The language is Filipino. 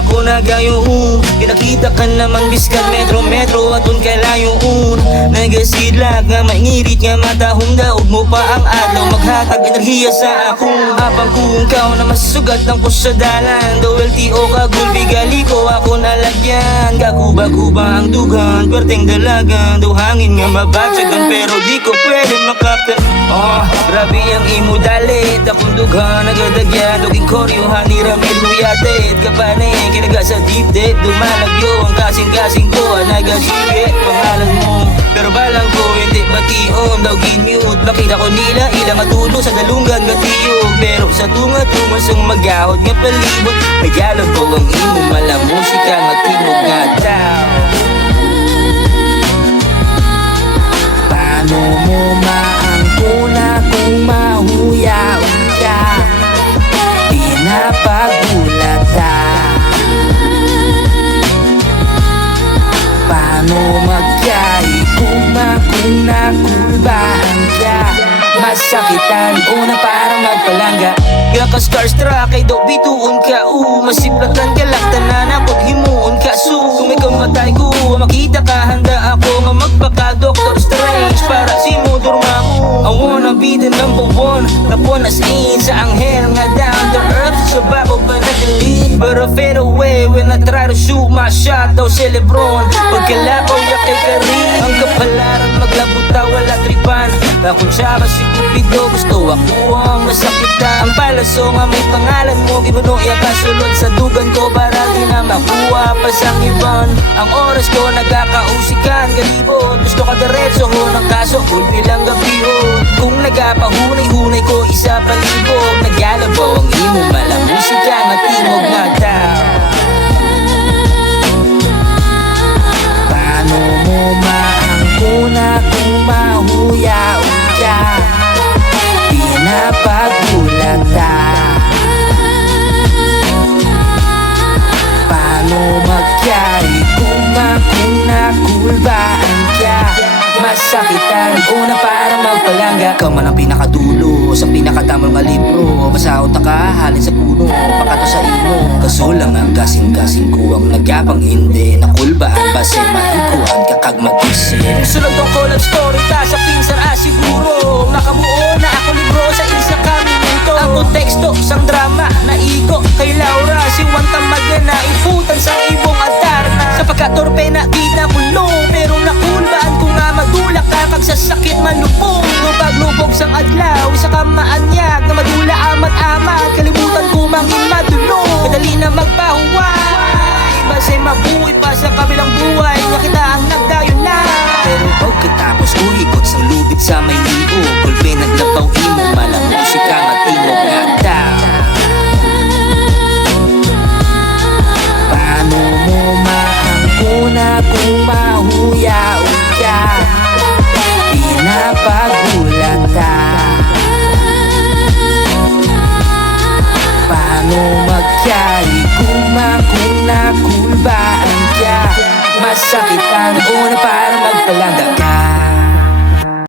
ako nagayoon. Pinakita ka naman biskan metro at doon kalayoon. Nagasidlak nga maingirit nga matahong daog mo pa ang adlaw. Maghatag enerhiya sa ako. Habang kung ikaw na masugat ng pusadalan. Do LTO kagulbi gali ko ako nalagyan. Kakuba-kuba ang dugan, perteng dalagan. Do hangin nga mabagsagan pero di ko pwede makapit. Grabe ang imo dalit. Akong dughan nagadagyan. Duging koryo hanira milhuyatit. Kapane kinaga sa deep deep. Dumalagyo ang kasing-kasing ko. Nagasige pangalan mo. Pero balang ko hindi bation. Daw ginmute. Makita ko nila ilang atulo sa dalunggan gatiyog. Pero sa tunga-tunga sang magahod nga palibot. Nagyalog ko ang imo malang musika nga tinog nga daw. Paano mo maangkuna kung mahuyaon ka? Pinapagulata. Paano magkaya kung makunakubaan ka? Masakitan una para magpalangga. Ka starstruck kay do bituon ka. Masiplatan ka lang tanan ako't himuon ka. Kung may kamatay ko makita ka handa ako nga magpaka-Doctor Strange para si Mudor Mamu. I wanna be the number one. Napon as in sa anghel nga down to earth. Sa babo pa nag-elite but I fade away when I try to shoot my shot. Daw si Lebron pagkalabaw ya kay Karim. Ang kapalaran maglabuta wala tripan. Akong tsaba si Cupido gusto ako ang masakitan. Ang palaso nga may pangalan mo gibuno ya kasulod sa dugan ko para di na makuha pa sang iban. Ang oras ko nagkakausikan galibot. Gusto ka diretso ho ng kaso ulpi lang gabiot. Kung nagapahunay-hunay ko isa palibog. Nagyalabaw ang imo malang musika nga timog nga daw. Paano mo maangkuna kung mahuyaon ka? Pinapagulata. Paano magkaya kung makunakulbaan ka? Masakitan una para magpalangga. Ikaw man ang pinakadulo sa pinakatamang nga libro. Basahon ta ka halin sa puno pakato sa imo. Kasulang ang kasing-kasing ko ang nagyapang hindi nakulbaan. Base mahiguan ka kag mag-isip. Sulod tong collab story ta sa pinsan siguro. Nakabuo na ako libro sa isa kami minuto. Ang konteksto sang drama na iko kay Laura. Si Wanta magana iputan sa ibong altar na. Sa pagkatorpe na di na kulong. Pero nakulbaan ko nga madulak ka kag sa sakit malupong. Nung paglubog sang adlaw sa kamaanyag na madula amat-amat. Kalimutan ko mangin madulong. Madali na magpahuway. Base mabuhay pa sa kabilang buhay. Nga kita ang nagdayon na. Pero pagkatapos ko hikot sang lubid sa may lio. Kulbe naglabaw imo malang musika nga tinog nga daw. Paano mo maangkuna kung mahuyaon ka? Pinapagulata. Paano magkaya kung makunakulbaan ka? Masakitan una para magpalangga.